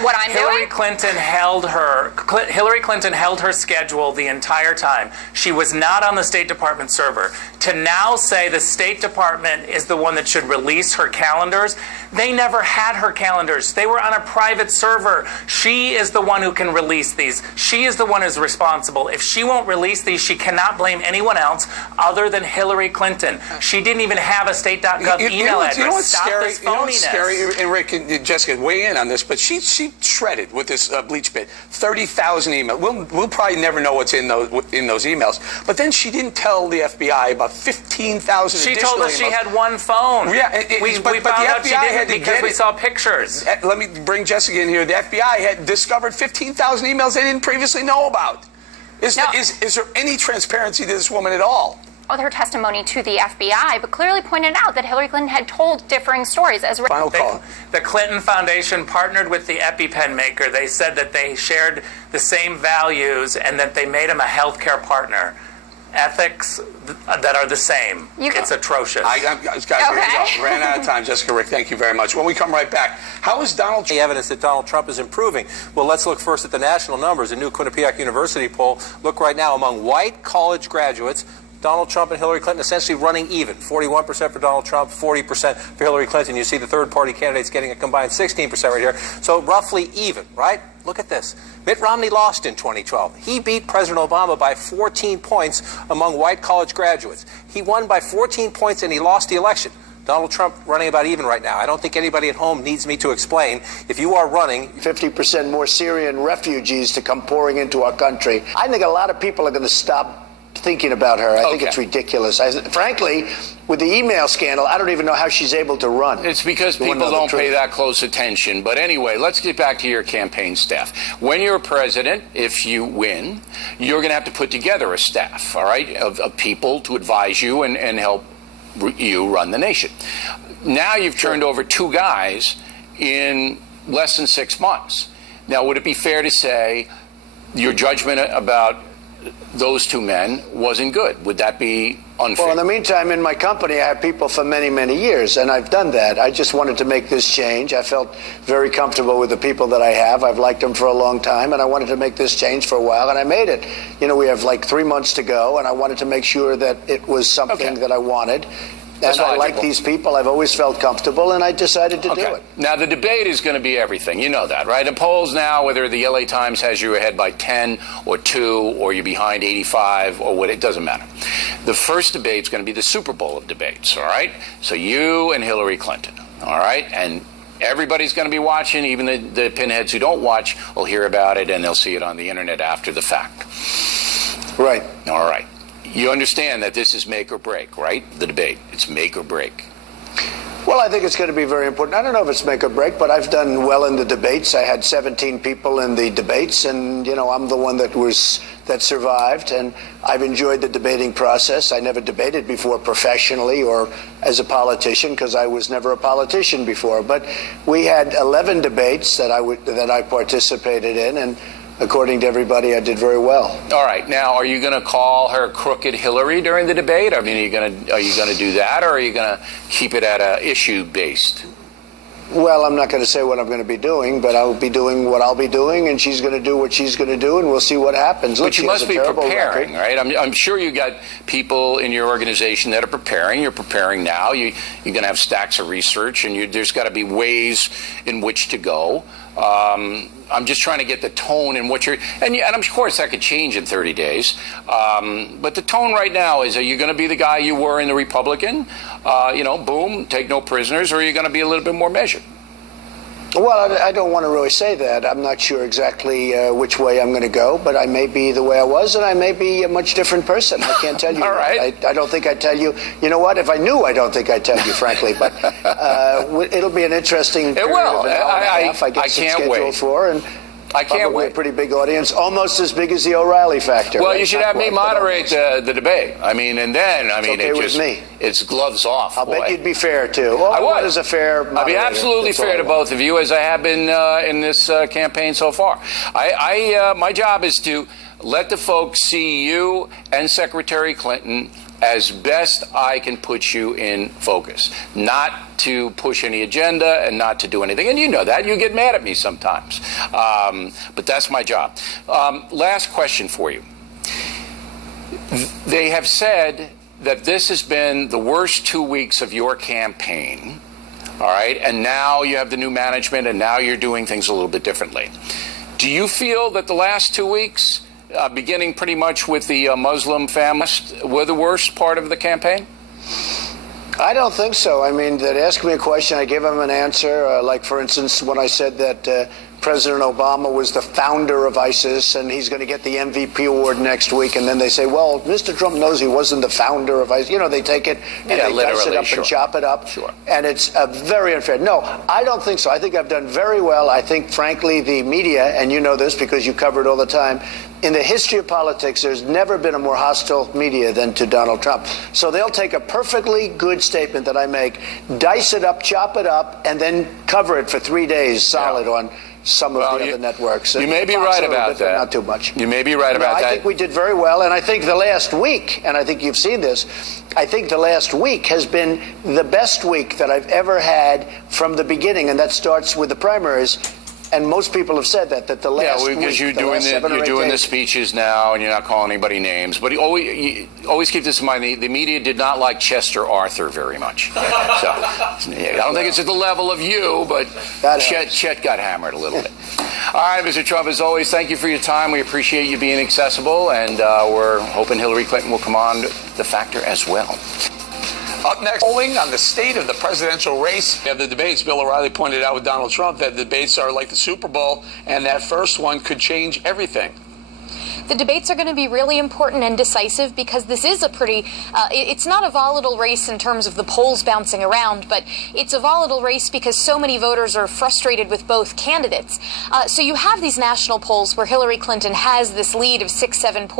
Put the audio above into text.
What I'm Hillary doing? Hillary Clinton held her schedule the entire time. She was not on the State Department server. To now say the State Department is the one that should release her calendars, they never had her calendars. They were on a private server. She is the one who can release these. She is the one who's responsible. If she won't release these, she cannot blame anyone else other than Hillary Clinton. She didn't even have a state.gov email address. You know what's Stop scary? this You know what's phoniness. scary? And Rick and Jessica, weigh in on this, but she shredded with this bleach bit 30,000 emails. We'll probably never know what's in those emails. But then she didn't tell the FBI about 15,000 She additional told us emails. she had one phone. Yeah, we found the out FBI she had didn't to because get we it. saw pictures. Let me bring Jessica in here. The FBI had discovered 15,000 emails they didn't previously know about. Is there any transparency to this woman at all? With her testimony to the FBI, but clearly pointed out that Hillary Clinton had told differing stories. Final call. The Clinton Foundation partnered with the EpiPen maker. They said that they shared the same values and that they made him a healthcare partner. Ethics that are the same. It's atrocious. Guys, here we go. Ran out of time. Jessica, Rick, thank you very much. When we come right back, how is Donald Trump? The evidence that Donald Trump is improving. Well, let's look first at the national numbers. A new Quinnipiac University poll. Look right now among white college graduates. Donald Trump and Hillary Clinton essentially running even. 41% for Donald Trump, 40% for Hillary Clinton. You see the third-party candidates getting a combined 16% right here. So roughly even, right? Look at this. Mitt Romney lost in 2012. He beat President Obama by 14 points among white college graduates. He won by 14 points and he lost the election. Donald Trump running about even right now. I don't think anybody at home needs me to explain. If you are running 50% more Syrian refugees to come pouring into our country, I think a lot of people are going to stop thinking about her. I think it's ridiculous. Frankly, with the email scandal, I don't even know how she's able to run. It's because people don't pay that close attention. But anyway, let's get back to your campaign staff. When you're president, if you win, you're going to have to put together a staff, all right, of people to advise you and help you run the nation. Now you've turned over two guys in less than 6 months. Now, would it be fair to say your judgment about those two men wasn't good? Would that be unfair? Well, in the meantime, in my company, I have people for many, many years, and I've done that. I just wanted to make this change. I felt very comfortable with the people that I have. I've liked them for a long time, and I wanted to make this change for a while, and I made it. You know, we have like 3 months to go, and I wanted to make sure that it was something that I wanted. And I like these people. I've always felt comfortable, and I decided to do it. Now, the debate is going to be everything. You know that, right? The polls now, whether the LA Times has you ahead by 10 or 2 or you're behind 85 or what, it doesn't matter. The first debate is going to be the Super Bowl of debates, all right? So you and Hillary Clinton, all right? And everybody's going to be watching. Even the pinheads who don't watch will hear about it, and they'll see it on the Internet after the fact. Right. All right. You understand that this is make or break, right? The debate. It's make or break. Well, I think it's going to be very important. I don't know if it's make or break, but I've done well in the debates. I had 17 people in the debates, and, you know, I'm the one that survived, and I've enjoyed the debating process. I never debated before professionally or as a politician because I was never a politician before. But we had 11 debates that I participated in, and according to everybody, I did very well. All right. Now, are you going to call her Crooked Hillary during the debate? I mean, are you going to do that, or are you going to keep it at a issue-based? Well, I'm not going to say what I'm going to be doing, but I'll be doing what I'll be doing, and she's going to do what she's going to do, and we'll see what happens. But you must be preparing, right? I'm sure you got people in your organization that are preparing. You're preparing now. You're going to have stacks of research, and there's got to be ways in which to go. I'm just trying to get the tone and what you're, and of course that could change in 30 days. But the tone right now is: are you going to be the guy you were in the Republican? You know, boom, take no prisoners, or are you going to be a little bit more measured? Well, I don't want to really say that. I'm not sure exactly which way I'm going to go, but I may be the way I was, and I may be a much different person. I can't tell you. All right. I don't think I'd tell you. You know what? If I knew, I don't think I'd tell you, frankly. But it'll be an interesting period. It will. Of an hour and a half. I can't scheduled wait. For, and I can't wait. A pretty big audience, almost as big as the O'Reilly factor. Well, right? you should have me moderate the debate. I mean, and then it's gloves off. I'll bet you'd be fair too. I would. As a fair moderator. I'll be absolutely fair to both of you, as I have been in this campaign so far. My job is to let the folks see you and Secretary Clinton as best I can put you in focus, not to push any agenda and not to do anything. And you know that. You get mad at me sometimes. But that's my job. Last question for you. They have said that this has been the worst 2 weeks of your campaign, all right? And now you have the new management, and now you're doing things a little bit differently. Do you feel that the last 2 weeks, beginning pretty much with the Muslim family, were the worst part of the campaign? I don't think so. I mean, they'd ask me a question, I give them an answer. Like, for instance, when I said that President Obama was the founder of ISIS and he's going to get the MVP award next week, and then they say, well, Mr. Trump knows he wasn't the founder of ISIS. You know, they take it and they dice it up and chop it up. Sure. And it's very unfair. No, I don't think so. I think I've done very well. I think, frankly, the media, and you know this because you cover it all the time, in the history of politics, there's never been a more hostile media than to Donald Trump. So they'll take a perfectly good statement that I make, dice it up, chop it up, and then cover it for 3 days solid on some of the other networks. You may be right about that. Not too much. You may be right about that. I think we did very well, and I think the last week, and I think you've seen this, I think the last week has been the best week that I've ever had from the beginning, and that starts with the primaries. And most people have said that the last week, because you're doing the speeches now, and you're not calling anybody names. But you always keep this in mind: the media did not like Chester Arthur very much. So I don't think it's at the level of you, but Chet got hammered a little bit. All right, Mr. Trump, as always, thank you for your time. We appreciate you being accessible, and we're hoping Hillary Clinton will come on the factor as well. Up next, polling on the state of the presidential race. We have the debates. Bill O'Reilly pointed out with Donald Trump that the debates are like the Super Bowl, and that first one could change everything. The debates are going to be really important and decisive because this is a pretty, it's not a volatile race in terms of the polls bouncing around, but it's a volatile race because so many voters are frustrated with both candidates. So you have these national polls where Hillary Clinton has this lead of 6-7 points.